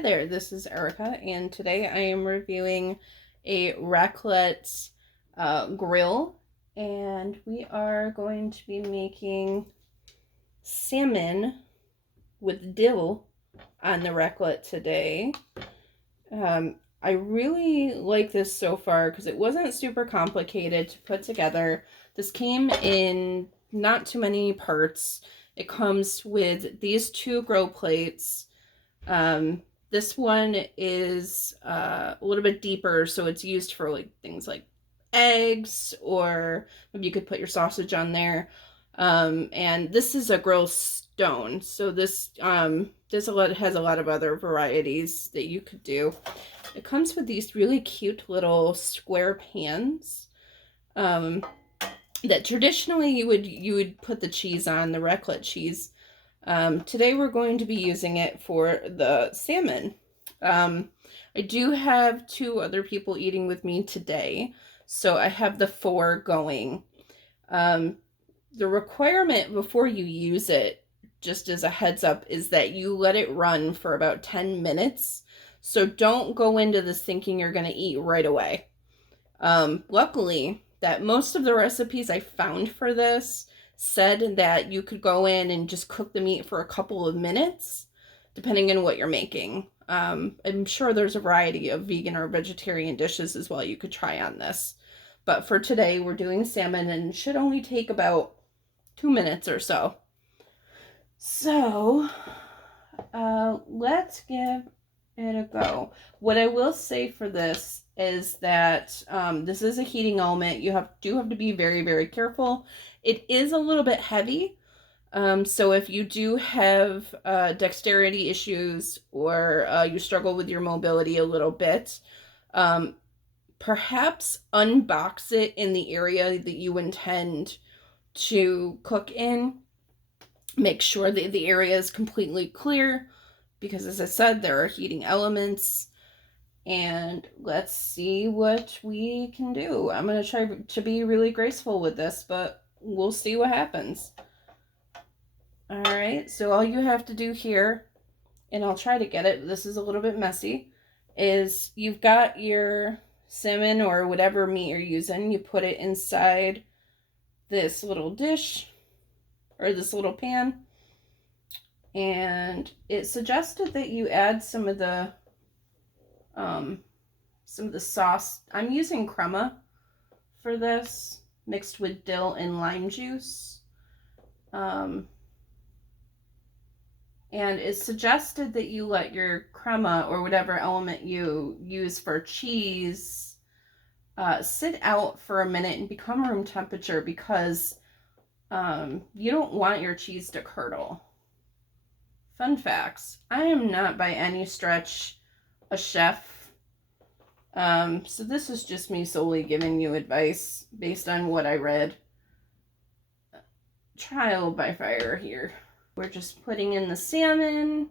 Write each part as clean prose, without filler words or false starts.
Hi there, this is Erica, and today I am reviewing a Raclette grill, and we are going to be making salmon with dill on the Raclette today. I really like this so far because it wasn't super complicated to put together. This came in not too many parts. It comes with these two grill plates. This one is a little bit deeper, so it's used for like things like eggs, or maybe you could put your sausage on there. And this is a grill stone, so this has a lot of other varieties that you could do. It comes with these really cute little square pans. That traditionally you would put the cheese on, the raclette cheese. Today we're going to be using it for the salmon. I do have two other people eating with me today, so I have the 4 going. The requirement before you use it, just as a heads up, is that you let it run for about 10 minutes. So don't go into this thinking you're going to eat right away. Luckily, that most of the recipes I found for this said that you could go in and just cook the meat for a couple of minutes, depending on what you're making. I'm sure there's a variety of vegan or vegetarian dishes as well you could try on this. But for today, we're doing salmon, and it should only take about 2 minutes or so. So, let's give it a go. What I will say for this is that this is a heating element. You do have to be very, very careful. It is a little bit heavy. So if you do have dexterity issues, or you struggle with your mobility a little bit, perhaps unbox it in the area that you intend to cook in. Make sure that the area is completely clear, because as I said, there are heating elements. And let's see what we can do. I'm going to try to be really graceful with this, but we'll see what happens. Alright, so all you have to do here, and I'll try to get it, this is a little bit messy, is you've got your salmon or whatever meat you're using. You put it inside this little dish, or this little pan, and it suggested that you add some of the sauce. I'm using crema for this, mixed with dill and lime juice. And it's suggested that you let your crema, or whatever element you use for cheese, sit out for a minute and become room temperature, because you don't want your cheese to curdle. Fun facts. I am not by any stretch a chef. So this is just me solely giving you advice based on what I read. Trial by fire here. We're just putting in the salmon,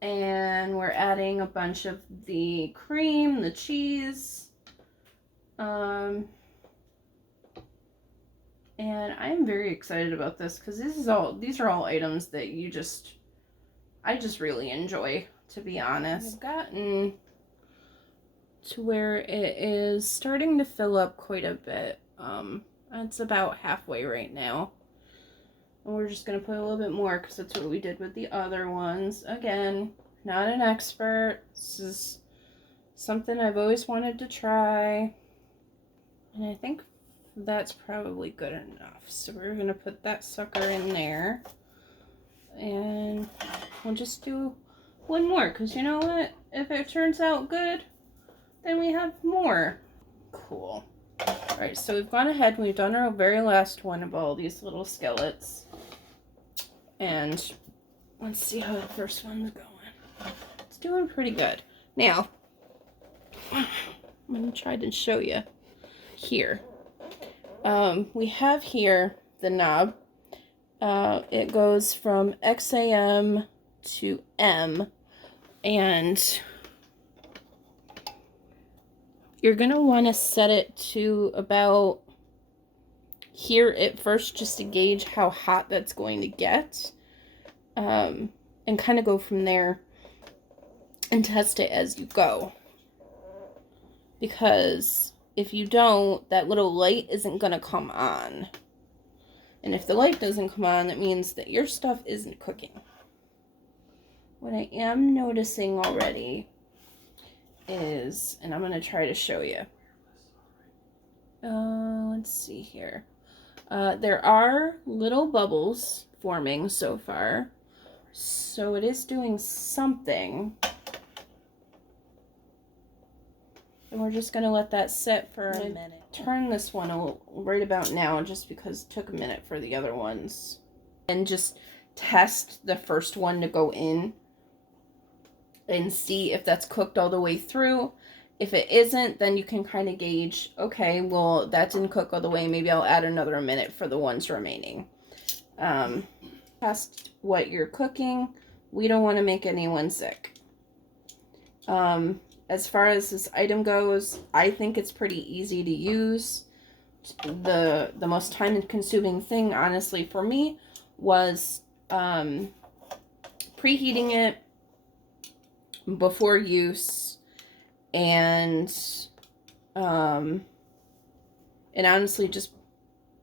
and we're adding a bunch of the cream, the cheese. And I'm very excited about this, because these are all items that I just really enjoy, to be honest. I've gotten to where it is starting to fill up quite a bit. It's about halfway right now. And we're just going to put a little bit more, because that's what we did with the other ones. Again, not an expert. This is something I've always wanted to try. And I think that's probably good enough. So we're going to put that sucker in there. And we'll just do one more, because you know what? If it turns out good, then we have more. Cool. Alright, so we've gone ahead and we've done our very last one of all these little skillets. And let's see how the first one's going. It's doing pretty good. Now, I'm going to try to show you here. We have here the knob. It goes from XAM to M, and you're going to want to set it to about here at first, just to gauge how hot that's going to get, and kind of go from there. and test it as you go. Because if you don't, that little light isn't going to come on. And if the light doesn't come on, that means that your stuff isn't cooking. What I am noticing already is, and I'm going to try to show you. Let's see here. There are little bubbles forming so far. So it is doing something. And we're just going to let that sit for a minute. Turn this one right about now just because it took a minute for the other ones. And just test the first one to go in and see if that's cooked all the way through. If it isn't, then you can kind of gauge, okay, well, that didn't cook all the way. Maybe I'll add another minute for the ones remaining. Test what you're cooking. We don't want to make anyone sick. As far as this item goes, I think it's pretty easy to use. The most time-consuming thing, honestly, for me was preheating it before use, and honestly just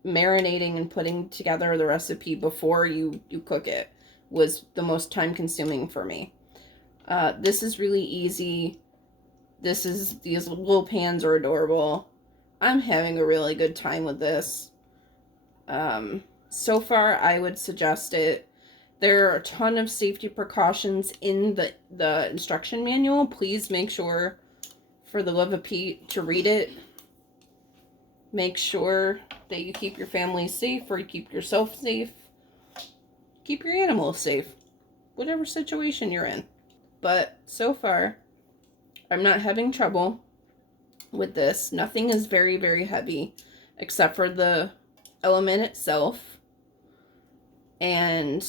marinating and putting together the recipe before you cook it was the most time-consuming for me. This is really easy. These little pans are adorable. I'm having a really good time with this. So far, I would suggest it. There are a ton of safety precautions in the instruction manual. Please make sure, for the love of Pete, to read it. Make sure that you keep your family safe, or you keep yourself safe. Keep your animals safe. Whatever situation you're in. But so far, I'm not having trouble with this. Nothing is very, very heavy except for the element itself. And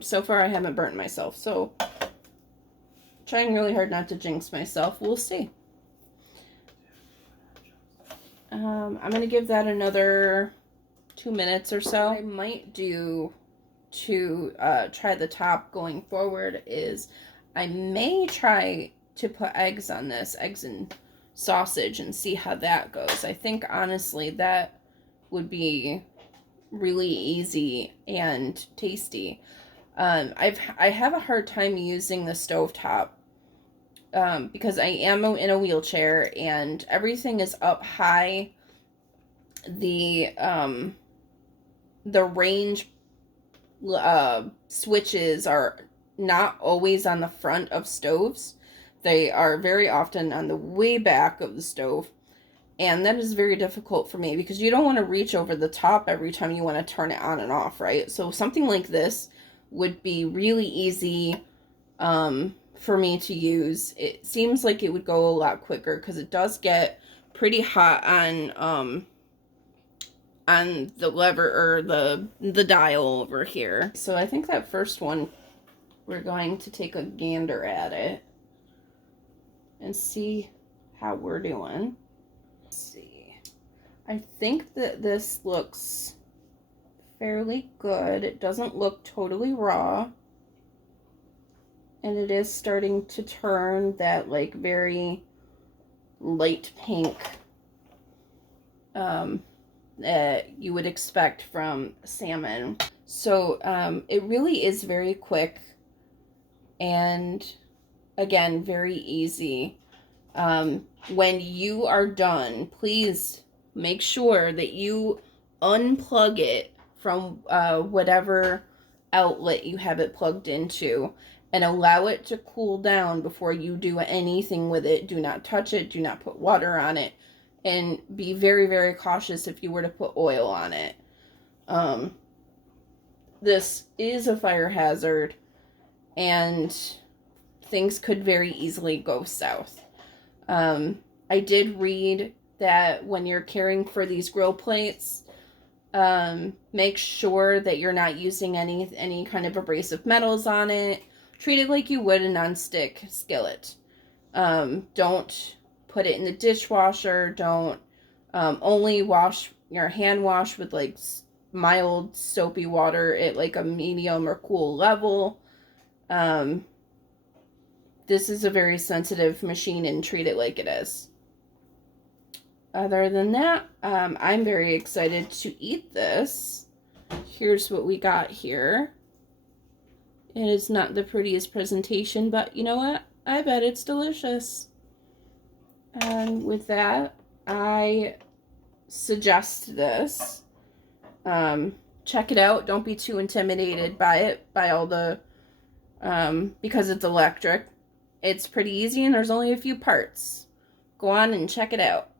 so far I haven't burnt myself. So trying really hard not to jinx myself. We'll see. I'm going to give that another 2 minutes or so. What I might do to try the top going forward is I may try to put eggs on this, eggs and sausage, and see how that goes. I think honestly that would be really easy and tasty. I have a hard time using the stovetop because I am in a wheelchair and everything is up high. The range switches are not always on the front of stoves. They are very often on the way back of the stove. And that is very difficult for me because you don't want to reach over the top every time you want to turn it on and off, right? So something like this would be really easy for me to use. It seems like it would go a lot quicker because it does get pretty hot on the lever or the dial over here. So I think that first one, we're going to take a gander at it and see how we're doing. Let's see. I think that this looks fairly good. It doesn't look totally raw. And it is starting to turn that like very light pink that you would expect from salmon. So it really is very quick and again very easy. When you are done, please make sure that you unplug it from whatever outlet you have it plugged into and allow it to cool down before you do anything with it. Do not touch it. Do not put water on it. And be very, very cautious if you were to put oil on it. This is a fire hazard and things could very easily go south. I did read that when you're caring for these grill plates, make sure that you're not using any kind of abrasive metals on it. Treat it like you would a non-stick skillet. Don't put it in the dishwasher. Don't only wash your hand wash with like mild soapy water at like a medium or cool level. this is a very sensitive machine and treat it like it is. Other than that, I'm very excited to eat this. Here's what we got here. It is not the prettiest presentation, but you know what? I bet it's delicious. And with that, I suggest this. Check it out. Don't be too intimidated by it, by all the, because it's electric. It's pretty easy and there's only a few parts. Go on and check it out.